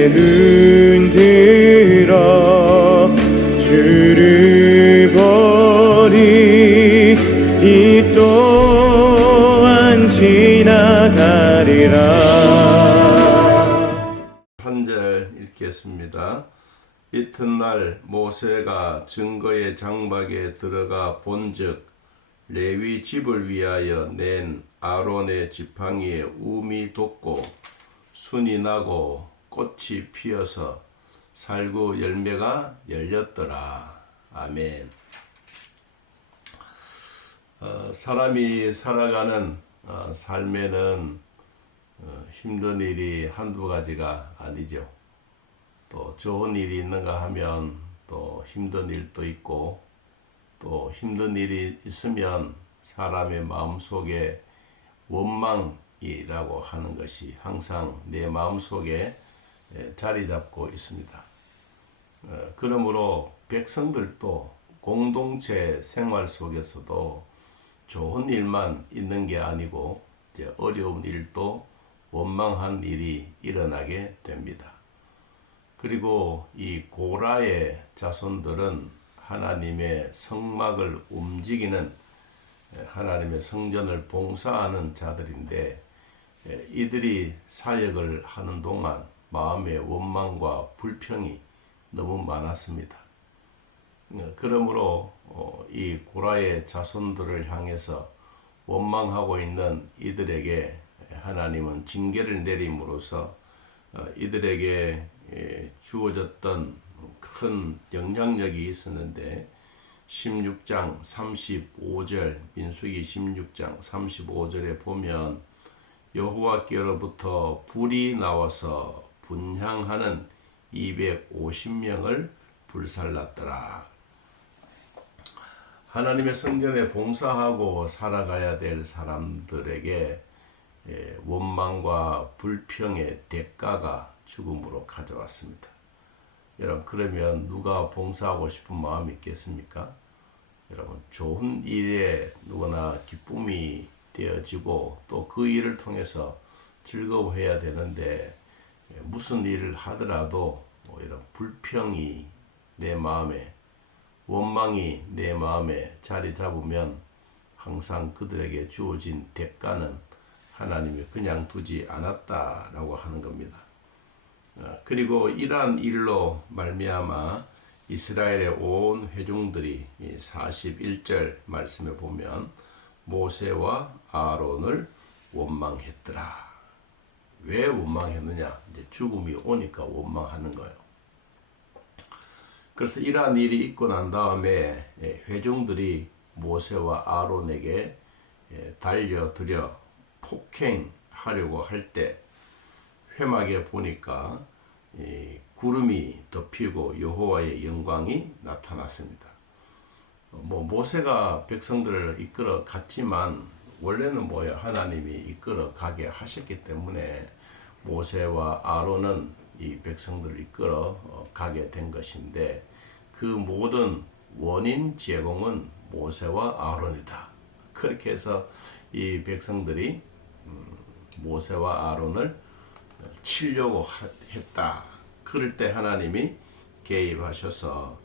이제는 들어 주를 버리 이 또한 지나가리라 한 절 읽겠습니다. 이튿날 모세가 증거의 장막에 들어가 본즉 레위 집을 위하여 낸 아론의 지팡이에 움이 돋고 순이 나고 꽃이 피어서 살구 열매가 열렸더라. 아멘. 어, 사람이 살아가는 어, 삶에는 어, 힘든 일이 한두 가지가 아니죠. 또 좋은 일이 있는가 하면 또 힘든 일도 있고 또 힘든 일이 있으면 사람의 마음 속에 원망이라고 하는 것이 항상 내 마음 속에 에, 자리 잡고 있습니다. 어, 그러므로 백성들도 공동체 생활 속에서도 좋은 일만 있는 게 아니고 이제 어려운 일도 원망한 일이 일어나게 됩니다. 그리고 이 고라의 자손들은 하나님의 성막을 움직이는 하나님의 성전을 봉사하는 자들인데 이들이 사역을 하는 동안 마음의 원망과 불평이 너무 많았습니다. 어, 그러므로 어, 이 고라의 자손들을 향해서 원망하고 있는 이들에게 하나님은 징계를 내림으로써 어, 이들에게 예, 주어졌던 큰 영향력이 있었는데 16장 35절 민수기 16장 35절에 보면 여호와께로부터 불이 나와서 분향하는 250명을 불살랐더라. 하나님의 성전에 봉사하고 살아가야 될 사람들에게 예, 원망과 불평의 대가가 죽음으로 가져왔습니다. 여러분 그러면 누가 봉사하고 싶은 마음이 있겠습니까? 여러분 좋은 일에 누구나 기쁨이 되어지고 또 그 일을 통해서 즐거워해야 되는데 예, 무슨 일을 하더라도 뭐 이런 불평이 내 마음에 원망이 내 마음에 자리 잡으면 항상 그들에게 주어진 대가는 하나님이 그냥 두지 않았다라고 하는 겁니다. 어, 그리고 이러한 일로 말미암아 이스라엘의 온 회중들이 41절 말씀에 보면 모세와 아론을 원망했더라. 왜 원망했느냐? 이제 죽음이 오니까 원망하는 거예요. 그래서 이러한 일이 있고 난 다음에 예, 회중들이 모세와 아론에게 예, 달려들여 폭행하려고 할 때 회막에 보니까 구름이 덮이고 여호와의 영광이 나타났습니다. 뭐 모세가 백성들을 이끌어 갔지만 원래는 뭐야 하나님이 이끌어 가게 하셨기 때문에 모세와 아론은 이 백성들을 이끌어 어, 가게 된 것인데 그 모든 원인 제공은 모세와 아론이다. 그렇게 해서 이 백성들이 음, 모세와 아론을 치려고 했다. 그럴 때 하나님이 개입하셔서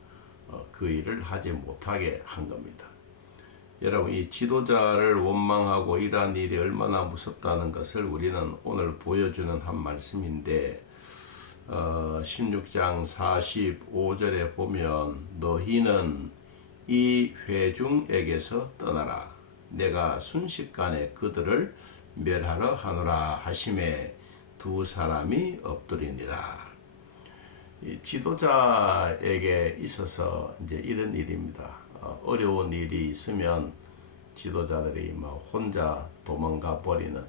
어, 그 일을 하지 못하게 한 겁니다. 여러분 이 지도자를 원망하고 이러한 일이 얼마나 무섭다는 것을 우리는 오늘 보여주는 한 말씀인데 어, 16장 45절에 보면 너희는 이 회중에게서 떠나라 내가 순식간에 그들을 멸하러 하노라 하심에 두 사람이 엎드리니라 이 지도자에게 있어서 이제 이런 일입니다. 어, 어려운 일이 있으면 지도자들이 막 혼자 도망가 버리는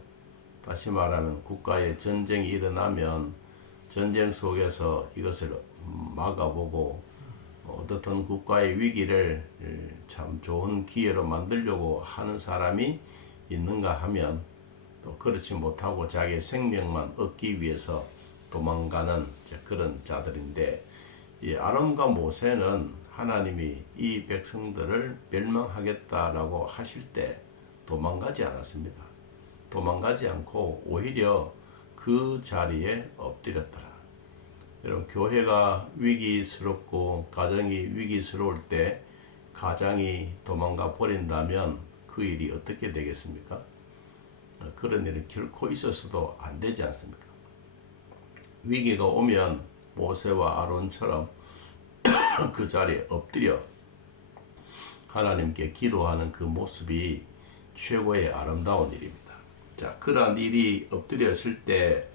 다시 말하면 국가의 전쟁이 일어나면 전쟁 속에서 이것을 막아보고 어떻든 국가의 위기를 참 좋은 기회로 만들려고 하는 사람이 있는가 하면 또 그렇지 못하고 자기의 생명만 얻기 위해서 도망가는 그런 자들인데 이 아론과 모세는 하나님이 이 백성들을 멸망하겠다라고 하실 때 도망가지 않았습니다. 도망가지 않고 오히려 그 자리에 엎드렸더라. 여러분 교회가 위기스럽고 가정이 위기스러울 때 가장이 도망가 버린다면 그 일이 어떻게 되겠습니까? 어, 그런 일은 결코 있어서도 안 되지 않습니까? 위기가 오면 모세와 아론처럼 그 자리에 엎드려 하나님께 기도하는 그 모습이 최고의 아름다운 일입니다. 자, 그러한 일이 엎드렸을 때,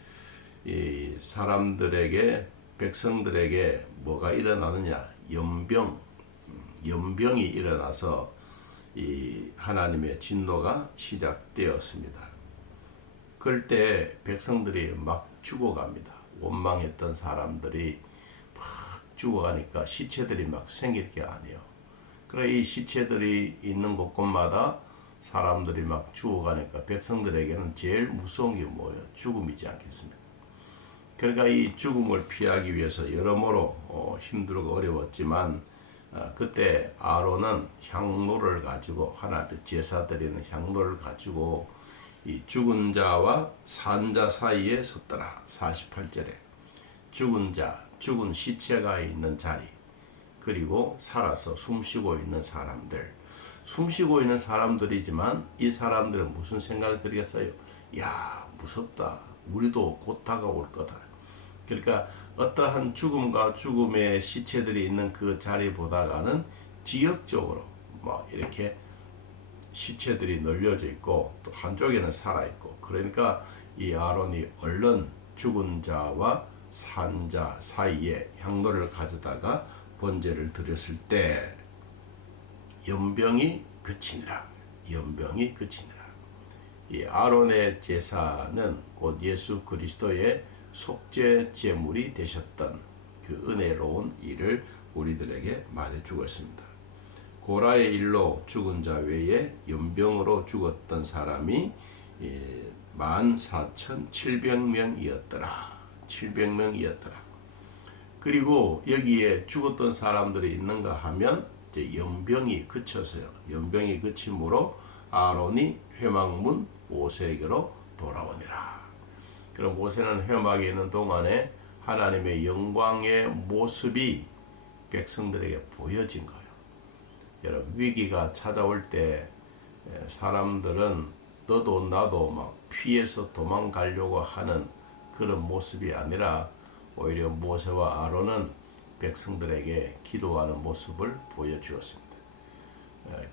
이 사람들에게, 백성들에게 뭐가 일어나느냐? 연병, 음, 연병이 일어나서 이 하나님의 진노가 시작되었습니다. 그럴 때 백성들이 막 죽어갑니다. 원망했던 사람들이 막 죽어가니까 시체들이 막 생길 게 아니에요. 그래 이 시체들이 있는 곳곳마다 사람들이 막 죽어가니까 백성들에게는 제일 무서운 게 뭐예요? 죽음이지 않겠습니까? 그러니까 이 죽음을 피하기 위해서 여러모로 어, 힘들고 어려웠지만 어, 그때 아론은 향로를 가지고 하나님 제사 드리는 향로를 가지고 이 죽은 자와 산자 사이에 섰더라 48절에 죽은 자 죽은 시체가 있는 자리 그리고 살아서 숨쉬고 있는 사람들. 숨쉬고 있는 사람들이지만 이 사람들은 무슨 생각이 들겠어요? 야 무섭다. 우리도 곧 다가올 거다. 그러니까 어떠한 죽음과 죽음의 시체들이 있는 그 자리보다가는 지역적으로 뭐 이렇게 시체들이 널려져 있고 또 한쪽에는 살아 있고. 그러니까 이 아론이 얼른 죽은 자와 산자 사이에 향로를 가져다가 번제를 드렸을 때 연병이 그치니라 연병이 그치니라 이 아론의 제사는 곧 예수 그리스도의 속죄 제물이 되셨던 그 은혜로운 일을 우리들에게 말해 주고 있습니다. 고라의 일로 죽은 자 외에 연병으로 죽었던 사람이 14,700명이었더라. 700명이었더라. 그리고 여기에 죽었던 사람들이 있는가 하면 이제 연병이 그쳐서요. 연병이 그침으로 아론이 회막문 모세에게로 돌아오니라. 그럼 모세는 회막에 있는 동안에 하나님의 영광의 모습이 백성들에게 보여진 거예요. 여러분 위기가 찾아올 때 사람들은 너도 나도 막 피해서 도망가려고 하는 그런 모습이 아니라 오히려 모세와 아론은 백성들에게 기도하는 모습을 보여주었습니다.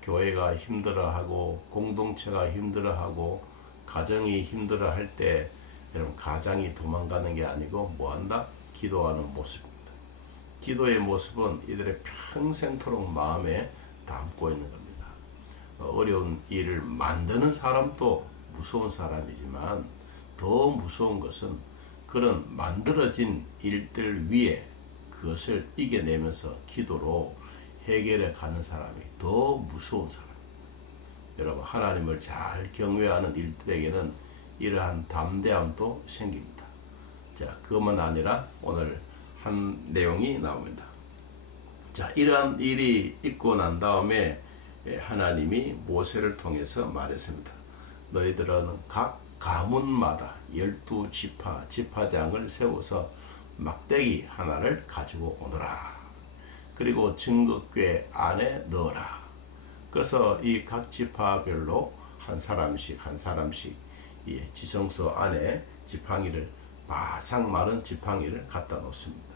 교회가 힘들어하고 공동체가 힘들어하고 가정이 힘들어할 때 여러분 가장이 도망가는 게 아니고 뭐한다? 기도하는 모습입니다. 기도의 모습은 이들의 평생토록 마음에 담고 있는 겁니다. 어려운 일을 만드는 사람도 무서운 사람이지만 더 무서운 것은 그런 만들어진 일들 위에 그것을 이겨내면서 기도로 해결해 가는 사람이 더 무서운 사람. 여러분 하나님을 잘 경외하는 일들에게는 이러한 담대함도 생깁니다. 자, 그것만 아니라 오늘 한 내용이 나옵니다. 자, 이러한 일이 있고 난 다음에 하나님이 모세를 통해서 말했습니다. 너희들은 각 가문마다 열두 지파, 지파장을 세워서 막대기 하나를 가지고 오너라. 그리고 증거궤 안에 넣어라. 그래서 이 각 지파별로 한 사람씩 한 사람씩 이 지성소 안에 지팡이를 바싹 마른 지팡이를 갖다 놓습니다.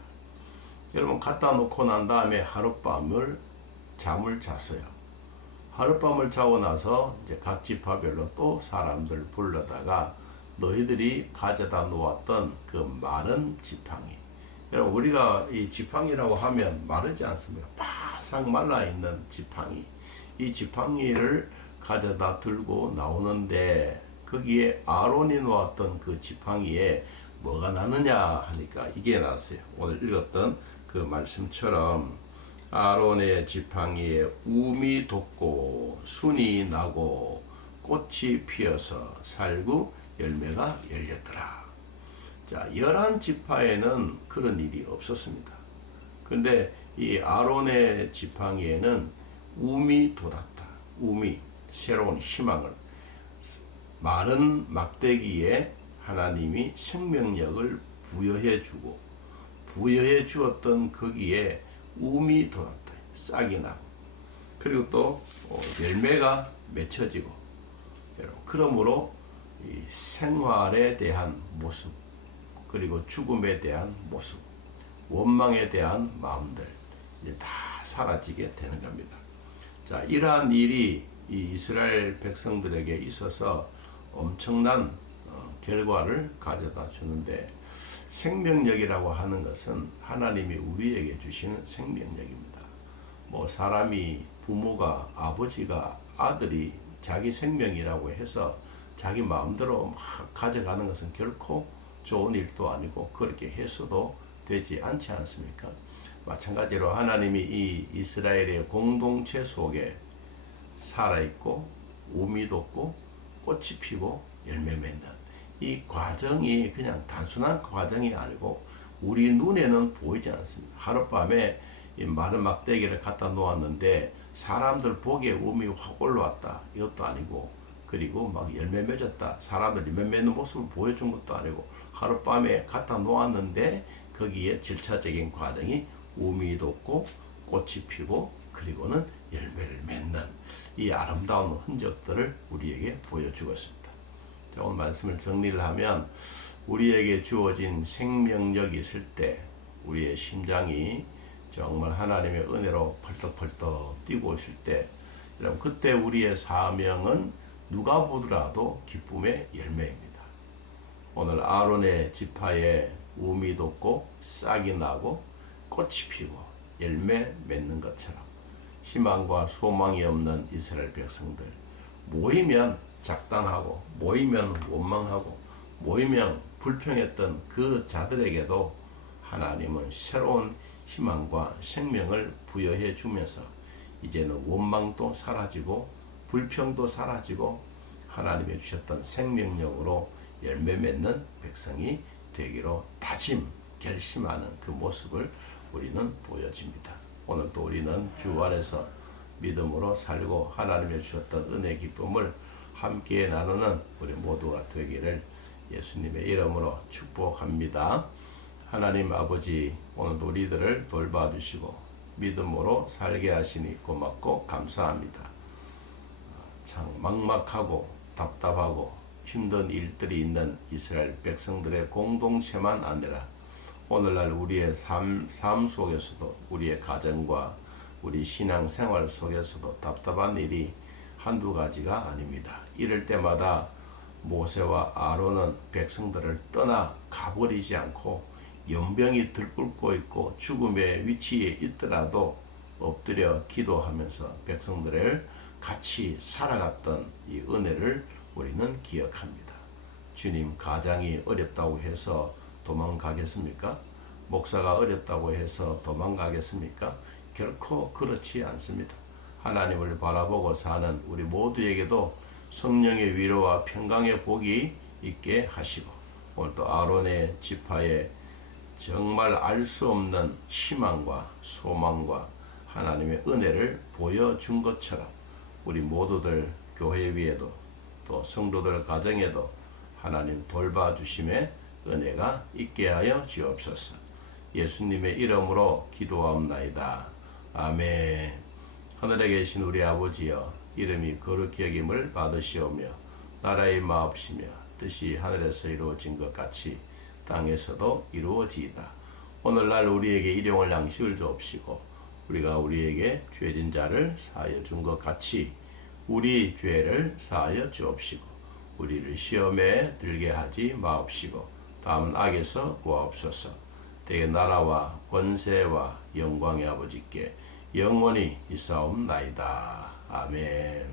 여러분 갖다 놓고 난 다음에 하룻밤을 잠을 잤어요. 하룻밤을 자고 나서 이제 각 지파별로 또 사람들 불러다가 너희들이 가져다 놓았던 그 마른 지팡이. 여러분 우리가 이 지팡이라고 하면 마르지 않습니까? 바싹 말라 있는 지팡이. 이 지팡이를 가져다 들고 나오는데 거기에 아론이 놓았던 그 지팡이에 뭐가 나느냐 하니까 이게 나왔어요. 오늘 읽었던 그 말씀처럼 아론의 지팡이에 우미 돋고 순이 나고 꽃이 피어서 살구 열매가 열렸더라. 자, 열한 지파에는 그런 일이 없었습니다. 근데 이 아론의 지팡이에는 우미 돋았다. 우미, 새로운 희망을. 마른 막대기에 하나님이 생명력을 부여해 주고 부여해 주었던 거기에 움이 돋았다. 싹이 나고 그리고 또 어, 열매가 맺혀지고 그러므로 이 생활에 대한 모습 그리고 죽음에 대한 모습 원망에 대한 마음들 이제 다 사라지게 되는 겁니다. 자 이러한 일이 이 이스라엘 백성들에게 있어서 엄청난 어, 결과를 가져다 주는데 생명력이라고 하는 것은 하나님이 우리에게 주시는 생명력입니다. 뭐 사람이 부모가 아버지가 아들이 자기 생명이라고 해서 자기 마음대로 막 가져가는 것은 결코 좋은 일도 아니고 그렇게 해서도 되지 않지 않습니까? 마찬가지로 하나님이 이 이스라엘의 공동체 속에 살아있고 우미 돋고 꽃이 피고 열매 맺는 이 과정이 그냥 단순한 과정이 아니고 우리 눈에는 보이지 않습니다. 하룻밤에 이 마른 막대기를 갖다 놓았는데 사람들 보기에 음이 확 올라왔다. 이것도 아니고 그리고 막 열매 맺었다. 사람들 열매 맺는 모습을 보여준 것도 아니고 하룻밤에 갖다 놓았는데 거기에 질차적인 과정이 음이 돋고 꽃이 피고 그리고는 열매를 맺는 이 아름다운 흔적들을 우리에게 보여주고 있습니다. 자, 오늘 말씀을 정리를 하면 우리에게 주어진 생명력이 있을 때 우리의 심장이 정말 하나님의 은혜로 펄떡펄떡 뛰고 있을 때 여러분 그때 우리의 사명은 누가 보더라도 기쁨의 열매입니다. 오늘 아론의 지파에 우미 돋고 싹이 나고 꽃이 피고 열매 맺는 것처럼 희망과 소망이 없는 이스라엘 백성들 모이면 작당하고 모이면 원망하고 모이면 불평했던 그 자들에게도 하나님은 새로운 희망과 생명을 부여해 주면서 이제는 원망도 사라지고 불평도 사라지고 하나님이 주셨던 생명력으로 열매 맺는 백성이 되기로 다짐 결심하는 그 모습을 우리는 보여집니다. 오늘도 우리는 주 안에서 믿음으로 살고 하나님의 주셨던 은혜 기쁨을 함께 나누는 우리 모두가 되기를 예수님의 이름으로 축복합니다. 하나님 아버지 오늘도 우리들을 돌봐주시고 믿음으로 살게 하시니 고맙고 감사합니다. 참 막막하고 답답하고 힘든 일들이 있는 이스라엘 백성들의 공동체만 아니라 오늘날 우리의 삶, 삶 속에서도 우리의 가정과 우리 신앙 생활 속에서도 답답한 일이 한두 가지가 아닙니다. 이럴 때마다 모세와 아론은 백성들을 떠나 가버리지 않고 연병이 들끓고 있고 죽음의 위치에 있더라도 엎드려 기도하면서 백성들을 같이 살아갔던 이 은혜를 우리는 기억합니다. 주님 가장이 어렵다고 해서 도망가겠습니까? 목사가 어렵다고 해서 도망가겠습니까? 결코 그렇지 않습니다. 하나님을 바라보고 사는 우리 모두에게도 성령의 위로와 평강의 복이 있게 하시고 오늘 또 아론의 지파에 정말 알 수 없는 희망과 소망과 하나님의 은혜를 보여준 것처럼 우리 모두들 교회 위에도 또 성도들 가정에도 하나님 돌봐주심의 은혜가 있게 하여 주옵소서. 예수님의 이름으로 기도하옵나이다. 아멘. 하늘에 계신 우리 아버지여 이름이 거룩히 여김을 받으시오며 나라의 마옵시며 뜻이 하늘에서 이루어진 것 같이 땅에서도 이루어지이다. 오늘날 우리에게 일용할 양식을 주옵시고 우리가 우리에게 죄진 자를 사하여 준 것 같이 우리 죄를 사하여 주옵시고 우리를 시험에 들게 하지 마옵시고 다음은 악에서 구하옵소서 대개 나라와 권세와 영광의 아버지께 영원히 있사옵나이다. 아멘.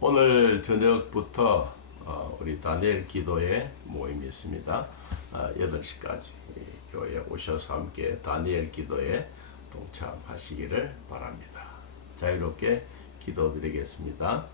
오늘 저녁부터 어, 우리 다니엘 기도회 모임이 있습니다. 8시까지 교회에 오셔서 함께 다니엘 기도에 동참하시기를 바랍니다. 자유롭게 기도드리겠습니다.